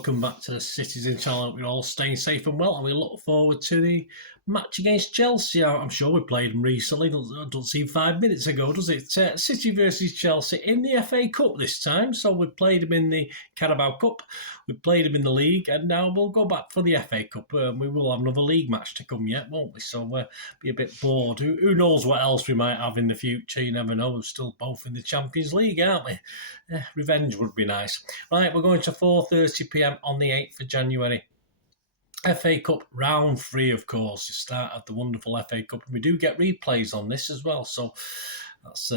welcome back to the Citizen channel. We're all staying safe and well, and we look forward to the match against Chelsea. I'm sure we played them recently. Doesn't seem 5 minutes ago, does it? City versus Chelsea in the FA Cup this time. So we played them in the Carabao Cup, we played them in the league, and now we'll go back for the FA Cup. We will have another league match to come yet, won't we? So we'll be a bit bored. Who knows what else we might have in the future? You never know. We're still both in the Champions League, aren't we? Revenge would be nice. Right, we're going to 4:30 p.m. on the 8th of January. FA Cup round 3, of course, the start of the wonderful FA Cup, and we do get replays on this as well. So that's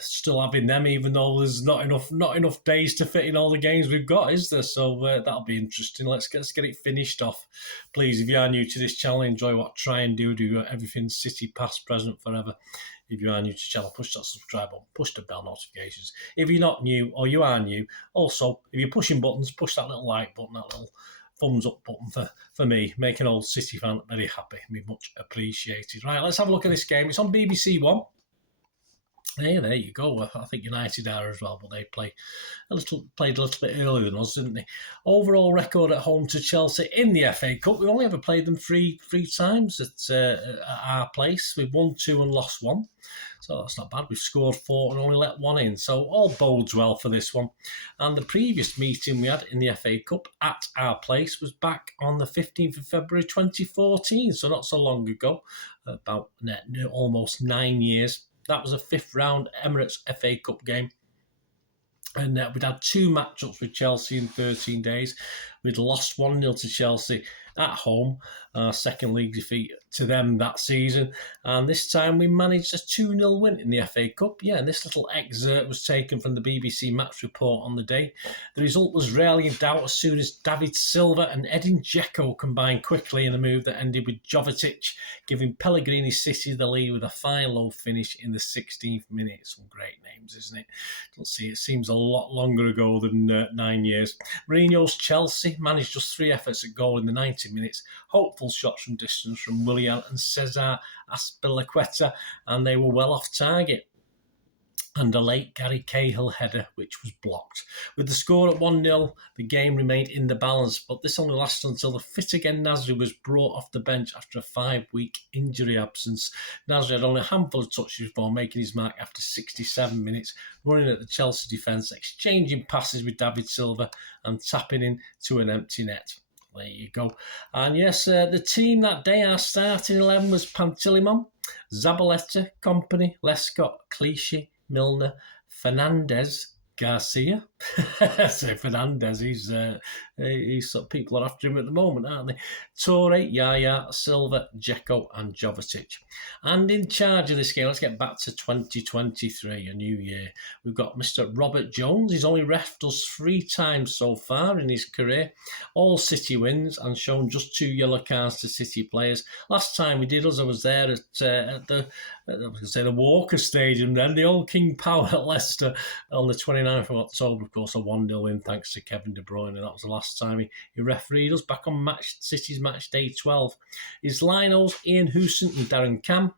still having them, even though there's not enough days to fit in all the games we've got, is there? So that'll be interesting. Let's get it finished off, please. If you are new to this channel, enjoy what I try and do everything City, past, present, forever. If you are new to the channel, push that subscribe button, push the bell notifications. If you're not new or you are new, also, if you're pushing buttons, push that little like button, that little thumbs up button for me. Make an old City fan very happy. Be much appreciated. Right, let's have a look at this game. It's on BBC One. Hey, there you go. I think United are as well, but they played a little bit earlier than us, didn't they? Overall record at home to Chelsea in the FA Cup. We've only ever played them three times at our place. We've won 2 and lost 1. So that's not bad. We've scored 4 and only let 1 in. So all bodes well for this one. And the previous meeting we had in the FA Cup at our place was back on the 15th of February 2014. So not so long ago, about almost 9 years. That was a 5th round Emirates FA Cup game. And we'd had 2 matchups with Chelsea in 13 days. We'd lost 1-0 to Chelsea at home, our second league defeat to them that season. And this time we managed a 2-0 win in the FA Cup. Yeah, and this little excerpt was taken from the BBC match report on the day. The result was rarely in doubt as soon as David Silva and Edin Dzeko combined quickly in a move that ended with Jovetic giving Pellegrini City the lead with a fine low finish in the 16th minute. Some great names, isn't it? Let's see, it seems a lot longer ago than 9 years. Mourinho's Chelsea managed just 3 efforts at goal in the 90 minutes. Hopeful shots from distance from Willian and Cesar Azpilicueta, and they were well off target. And a late Gary Cahill header, which was blocked. With the score at 1-0, the game remained in the balance, but this only lasted until the fit again Nasri was brought off the bench after a 5-week injury absence. Nasri had only a handful of touches before making his mark after 67 minutes, running at the Chelsea defence, exchanging passes with David Silva and tapping into an empty net. There you go. And yes, the team that day, our starting 11 was Pantilimon, Zabaleta, Company, Lescott, Clichy, Milner, Fernandez, Garcia. I say Fernandez, he's people are after him at the moment, aren't they? Torre, Yaya, Silva, Dzeko and Jovetic. And in charge of this game, let's get back to 2023, a new year. We've got Mr. Robert Jones. He's only refed us 3 times so far in his career. All City wins and shown just 2 yellow cards to City players. Last time we did us, I was there at the Walker Stadium then, the old King Power at Leicester on the 29th of October, of course, a 1-0 win thanks to Kevin De Bruyne, and that was the last time he refereed us, back on City's match day 12. His linos, Ian Houston and Darren Cam.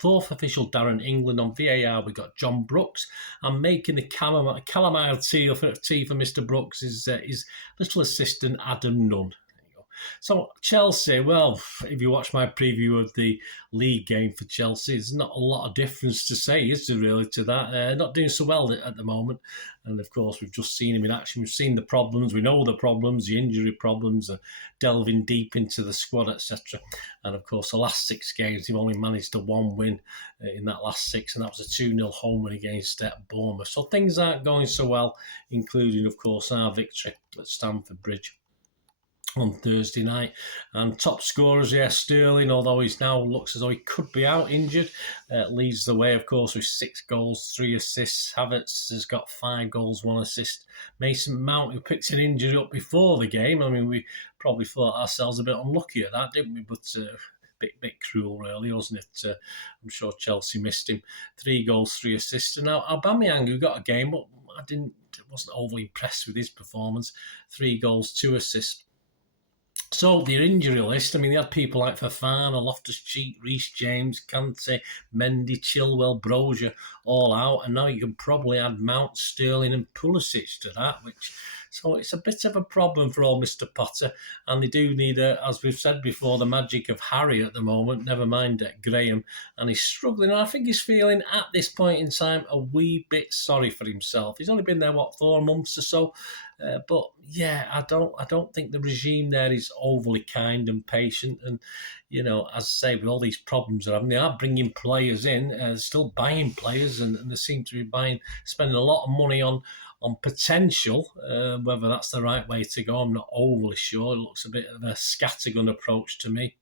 4th official Darren England. On VAR we got John Brooks, and making the calamine tea for Mr. Brooks is his little assistant Adam Nunn. So Chelsea, well, if you watch my preview of the league game for Chelsea, there's not a lot of difference to say, is there really, to that? Not doing so well at the moment. And of course, we've just seen him in action. We've seen the problems. We know the problems, the injury problems, delving deep into the squad, etc. And of course, the last 6 games, they've only managed a 1 win in that last 6, and that was a 2-0 home win against Bournemouth. So things aren't going so well, including, of course, our victory at Stamford Bridge on Thursday night. And top scorers, Sterling, although he's now looks as though he could be out injured, leads the way, of course, with 6 goals, 3 assists. Havertz has got 5 goals, 1 assist. Mason Mount, who picked an injury up before the game. I mean, we probably thought ourselves a bit unlucky at that, didn't we? But bit cruel, really, wasn't it? I'm sure Chelsea missed him. 3 goals, 3 assists. And now Aubameyang, who got a game, but wasn't overly impressed with his performance. 3 goals, 2 assists. So their injury list, I mean, they had people like Fofana, Loftus-Cheek, Reece James, Kante, Mendy, Chilwell, Brozier all out, and now you can probably add Mount, Sterling and Pulisic to that, which So it's a bit of a problem for old Mr. Potter, and they do need, as we've said before, the magic of Harry at the moment, never mind Graham, and he's struggling. And I think he's feeling at this point in time a wee bit sorry for himself. He's only been there, 4 months or so? But yeah, I don't think the regime there is overly kind and patient. And as I say, with all these problems they're having, they are bringing players in, still buying players, and they seem to be spending a lot of money on potential. Whether that's the right way to go, I'm not overly sure. It looks a bit of a scattergun approach to me.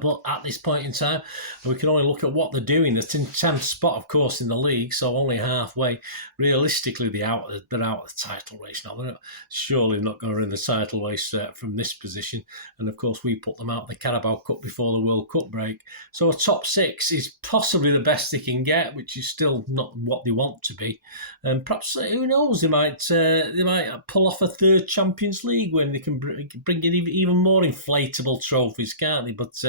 But at this point in time, we can only look at what they're doing. They're in 10th spot, of course, in the league, so only halfway. Realistically, they're out of the title race now. They're surely not going to win the title race from this position. And, of course, we put them out of the Carabao Cup before the World Cup break. So a top 6 is possibly the best they can get, which is still not what they want to be. And perhaps, who knows, they might pull off a 3rd Champions League win. They can bring in even more inflatable trophies, can't they? But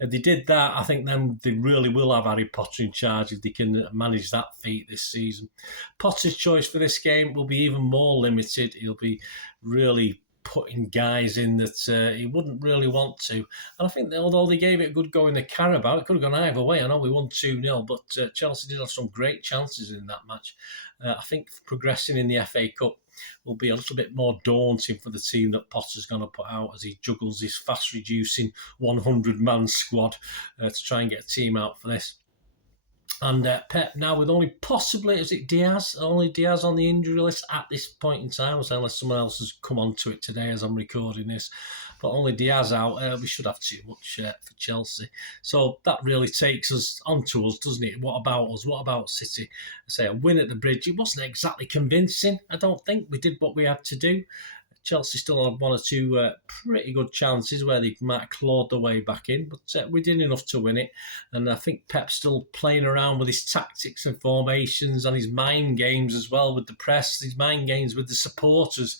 if they did that, I think then they really will have Harry Potter in charge if they can manage that feat this season. Potter's choice for this game will be even more limited. He'll be really putting guys in that he wouldn't really want to. And I think that although they gave it a good go in the Carabao, it could have gone either way. I know we won 2-0, but Chelsea did have some great chances in that match. I think progressing in the FA Cup will be a little bit more daunting for the team that Potter's going to put out as he juggles his fast-reducing 100-man squad to try and get a team out for this. And Pep now with only possibly, is it Diaz? Only Diaz on the injury list at this point in time, unless someone else has come onto it today as I'm recording this. But only Diaz out, we should have too much for Chelsea. So that really takes us onto us, doesn't it? What about us? What about City? I say a win at the Bridge. It wasn't exactly convincing. I don't think we did what we had to do. Chelsea still had 1 or 2 pretty good chances where they might have clawed their way back in, but we did enough to win it. And I think Pep's still playing around with his tactics and formations and his mind games as well with the press, his mind games with the supporters,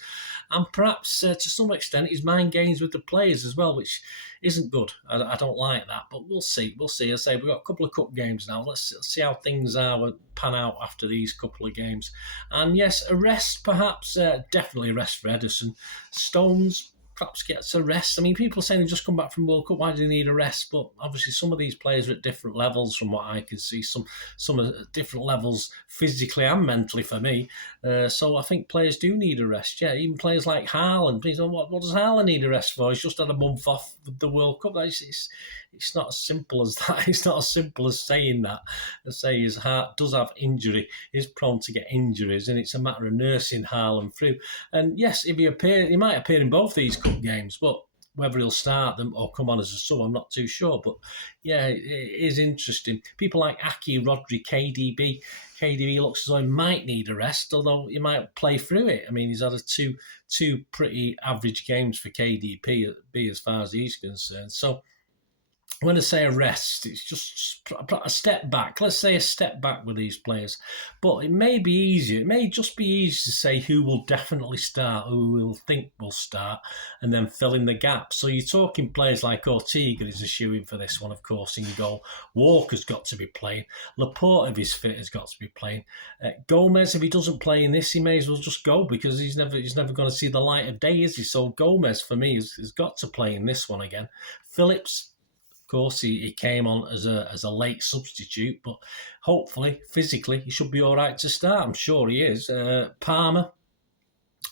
and perhaps to some extent his mind games with the players as well, which isn't good. I don't like that, but we'll see. We'll see. I say we've got a couple of cup games now. Let's see how things pan out after these couple of games. And yes, a rest perhaps, definitely a rest for Ederson. Stones perhaps gets a rest. I mean, people are saying they've just come back from World Cup. Why do they need a rest? But obviously, some of these players are at different levels from what I can see. Some are at different levels physically and mentally for me. So I think players do need a rest. Yeah, even players like Haaland. What does Haaland need a rest for? He's just had a month off with the World Cup. It's not as simple as that. It's not as simple as saying that. I say his heart does have injury, is prone to get injuries, and it's a matter of nursing Haaland through. And yes, if he might appear in both these cup games, but whether he'll start them or come on as a sub, I'm not too sure. But yeah, it is interesting. People like Aki, Rodri, KDB. KDB looks as though he might need a rest, although he might play through it. I mean, he's had two pretty average games for KDB as far as he's concerned. So when I say a rest, it's just a step back. Let's say a step back with these players. But it may be easier. It may just be easier to say who will definitely start, who we'll think will start, and then fill in the gaps. So you're talking players like Ortega is a shoo-in for this one, of course, in goal. Walker's got to be playing. Laporte, if he's fit, has got to be playing. Gomez, if he doesn't play in this, he may as well just go because he's never going to see the light of day, is he? So Gomez, for me, has got to play in this one again. Phillips, of course, he came on as a late substitute, but hopefully, physically, he should be all right to start. I'm sure he is. Palmer,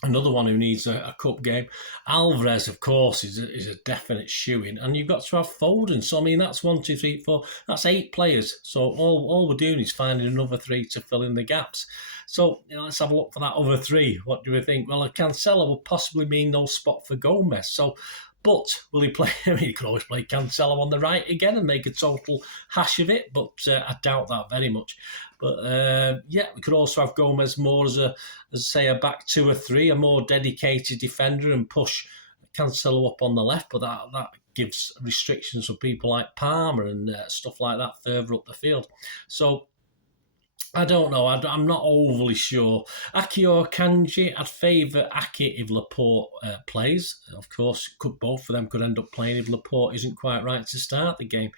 another one who needs a cup game. Alvarez, of course, is a definite shoo-in. And you've got to have Foden. So, I mean, that's 1, 2, 3, 4. That's 8 players. So all we're doing is finding another 3 to fill in the gaps. So, let's have a look for that other 3. What do we think? Well, a Cancelo will possibly mean no spot for Gomez. So, but will he play? I mean, he could always play Cancelo on the right again and make a total hash of it, but I doubt that very much. But yeah, we could also have Gomez more as a back 2 or 3, a more dedicated defender, and push Cancelo up on the left. But that gives restrictions for people like Palmer and stuff like that further up the field. So I don't know. I'm not overly sure. Aki or Kanji, I'd favour Aki if Laporte plays. Of course, both of them could end up playing if Laporte isn't quite right to start the game.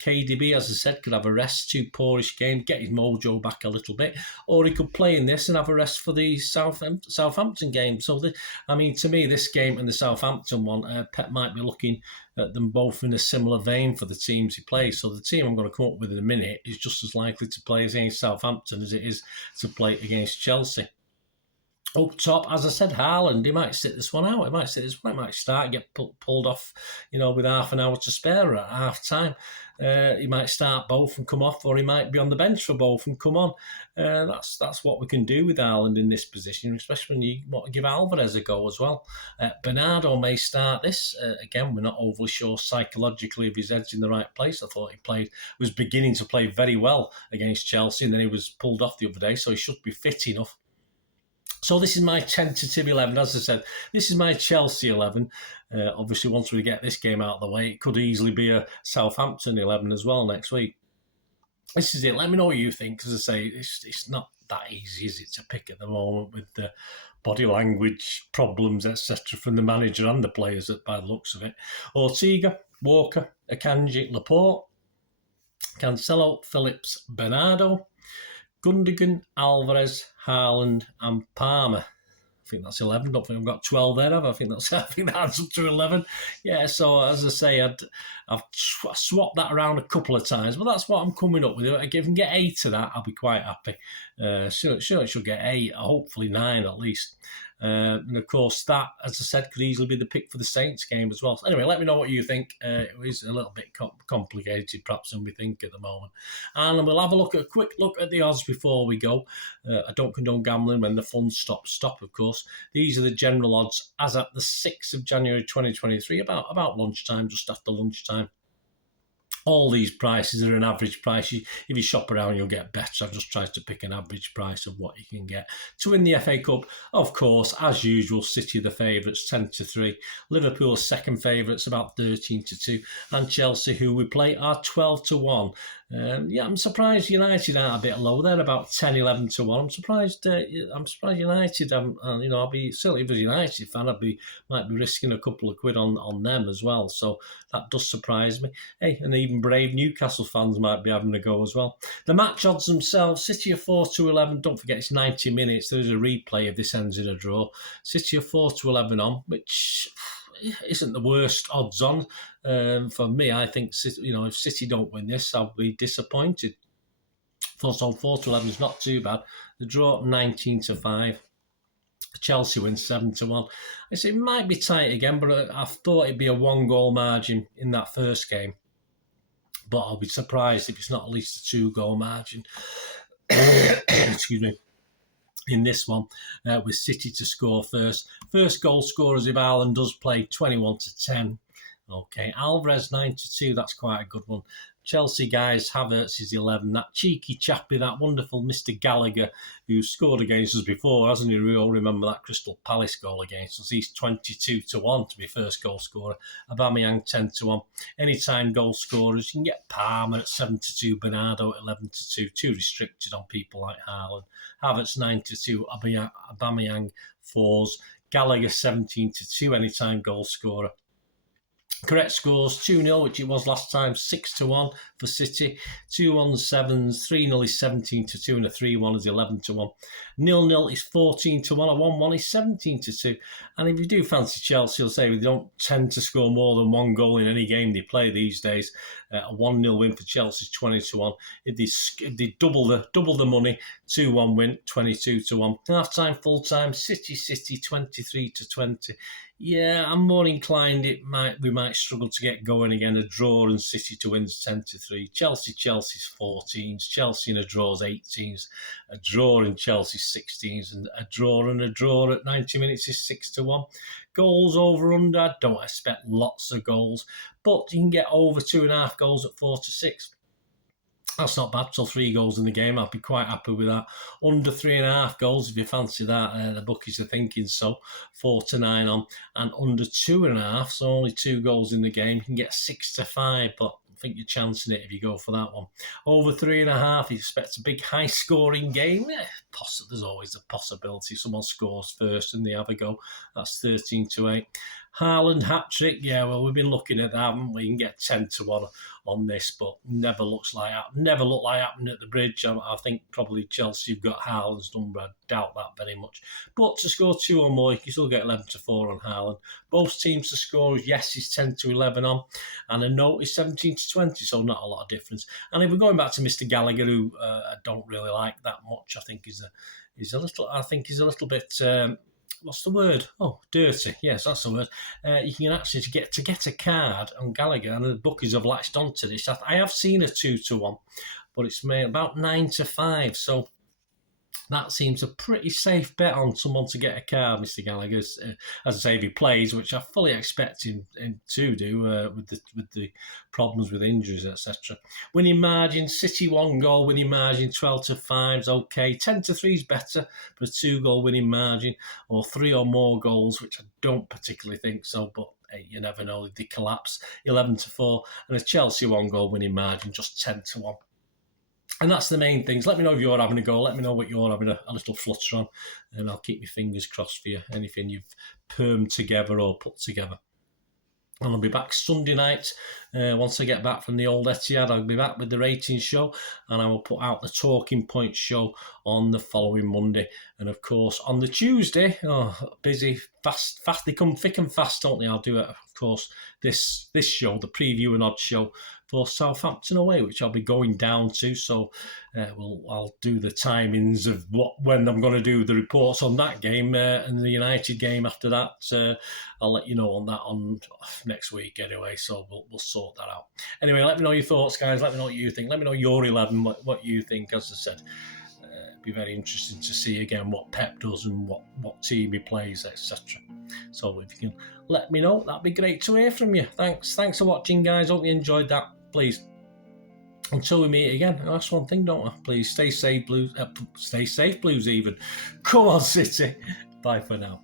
KDB, as I said, could have a rest, too poorish game, get his mojo back a little bit, or he could play in this and have a rest for the Southampton game. So, to me, this game and the Southampton one, Pep might be looking at them both in a similar vein for the teams he plays. So the team I'm going to come up with in a minute is just as likely to play against Southampton as it is to play against Chelsea. Up top, as I said, Haaland, he might sit this one out. He might start, get pulled off, with half an hour to spare at half time. He might start both and come off, or he might be on the bench for both and come on. That's what we can do with Haaland in this position, especially when you want to give Alvarez a go as well. Bernardo may start this. Again, we're not overly sure psychologically if his head's in the right place. I thought he was beginning to play very well against Chelsea, and then he was pulled off the other day, so he should be fit enough. So this is my tentative 11. As I said, this is my Chelsea 11. Obviously, once we get this game out of the way, it could easily be a Southampton 11 as well next week. This is it. Let me know what you think. As I say, it's not that easy, is it, to pick at the moment with the body language problems, etc., from the manager and the players by the looks of it. Ortega, Walker, Akanji, Laporte, Cancelo, Phillips, Bernardo, Gundogan, Alvarez, Haaland, and Palmer. I think that's 11. Don't think I've got 12 there, have I? I think that adds up to 11. Yeah, so as I say, I've swapped that around a couple of times, but that's what I'm coming up with. If I can get 8 of that, I'll be quite happy. Sure, I should get 8, hopefully 9 at least. And of course, that, as I said, could easily be the pick for the Saints game as well. So anyway, let me know what you think. It is a little bit complicated, perhaps, than we think at the moment. And we'll have a quick look at the odds before we go. I don't condone gambling. When the funds stop, of course. These are the general odds as at the 6th of January 2023, about lunchtime, just after lunchtime. All these prices are an average price. If you shop around, you'll get better. I've just tried to pick an average price of what you can get. To win the FA Cup, of course, as usual, City are the favourites, 10-3. Liverpool second favourites, about 13-2. And Chelsea, who we play, are 12-1. I'm surprised United aren't a bit low. They're about 10-11-1. I'm surprised United. I'll be, certainly if I was a United fan, might be risking a couple of quid on them as well. So that does surprise me. Hey, and even brave Newcastle fans might be having a go as well. The match odds themselves: City are 4-11. Don't forget it's 90 minutes. There is a replay if this ends in a draw. City are 4-11 on, which isn't the worst odds on. For me, I think if City don't win this, I'll be disappointed. So 4-11 is not too bad. The draw 19-5. Chelsea wins 7-1. I say it might be tight again, but I thought it'd be a 1-goal margin in that first game. But I'll be surprised if it's not at least a 2-goal margin. Excuse me. In this one, with City to score first. First goal scorers if Haaland does play, 21-10. Okay, Alvarez 9-2, that's quite a good one. Chelsea guys, Havertz is 11. That cheeky chappy, that wonderful Mr. Gallagher, who scored against us before, hasn't he? We all remember that Crystal Palace goal against us. He's 22-1 to be first goal scorer. Aubameyang 10-1. Anytime goal scorers, you can get Palmer at 7-2, Bernardo at 11-2. Too restricted on people like Haaland. Havertz 9-2, Aubameyang 4s. Gallagher 17-2, anytime goal scorer. Correct scores 2-0, which it was last time, 6-1 for City, 2-1-7s, 3-0 is 17-2, and a 3-1 is 11-1. 0-0 is 14-1, a 1-1 is 17-2. And if you do fancy Chelsea, you'll say they don't tend to score more than 1 goal in any game they play these days. A 1-0 win for Chelsea is 20-1. If they double the money, 2-1 win, 22-1. Half time, full time, City 23-20. Yeah, I'm more inclined we might struggle to get going again. A draw and City to win 10-3. Chelsea's 14s. Chelsea and a draw's 18s. A draw and Chelsea 16s. And a draw at 90 minutes is 6-1. Goals over under, I don't expect lots of goals. But you can get over 2.5 goals at 4-6. That's not bad. So 3 goals in the game, I'll be quite happy with that. Under 3.5 goals, if you fancy that, the bookies are thinking so. 4-9 on, and under 2.5, so only 2 goals in the game, you can get 6-5. But think you're chancing it if you go for that one. Over 3.5, you expect a big high-scoring game. Yeah, there's always a possibility someone scores first and they have a go. That's 13-8. Haaland hat-trick, yeah, well, we've been looking at that, haven't we? You can get 10-1 on this, but never looked like happening at the bridge. I think probably Chelsea have got Haaland's number. I doubt that very much. But to score 2 or more, you can still get 11-4 on Haaland. Both teams to score, yes, is 10-11 on, and a no is 17-20, so not a lot of difference. And if we're going back to Mr. Gallagher, who I don't really like that much, I think he's a little bit. What's the word? Oh, dirty. Yes, that's the word. You can actually get a card on Gallagher, and the bookies have latched onto this. I have seen a 2-1, but it's made about 9-5. So that seems a pretty safe bet on someone to get a card, Mr. Gallagher. As I say, if he plays, which I fully expect him to do with the problems with injuries, etc. Winning margin, City 1 goal winning margin, 12-5 is okay. 10-3 is better for a 2-goal winning margin, or 3 or more goals, which I don't particularly think so, but hey, you never know. They collapse, 11-4, and a Chelsea 1-goal winning margin, just 10-1. And that's the main things. Let me know if you're having a go. Let me know what you're having a little flutter on, and I'll keep my fingers crossed for you. Anything you've permed together or put together. And I'll be back Sunday night. Once I get back from the old Etihad, I'll be back with the ratings show, and I will put out the Talking Point show on the following Monday. And of course, on the Tuesday, busy, fast. They come thick and fast, don't they? I'll do it, of course, this show, the Preview and Odds show for Southampton away, which I'll be going down to. So I'll do the timings of when I'm going to do the reports on that game and the United game after that. I'll let you know on that on next week anyway. So we'll sort that out. Anyway, let me know your thoughts, guys. Let me know what you think. Let me know your 11, what you think. As I said, it'd be very interesting to see again what Pep does and what team he plays, etc. So if you can let me know, that'd be great to hear from you. Thanks for watching, guys. Hope you enjoyed that. Please, until we meet again, that's one thing, don't I? Please stay safe, Blues. Stay safe, Blues. Even. Come on, City. Bye for now.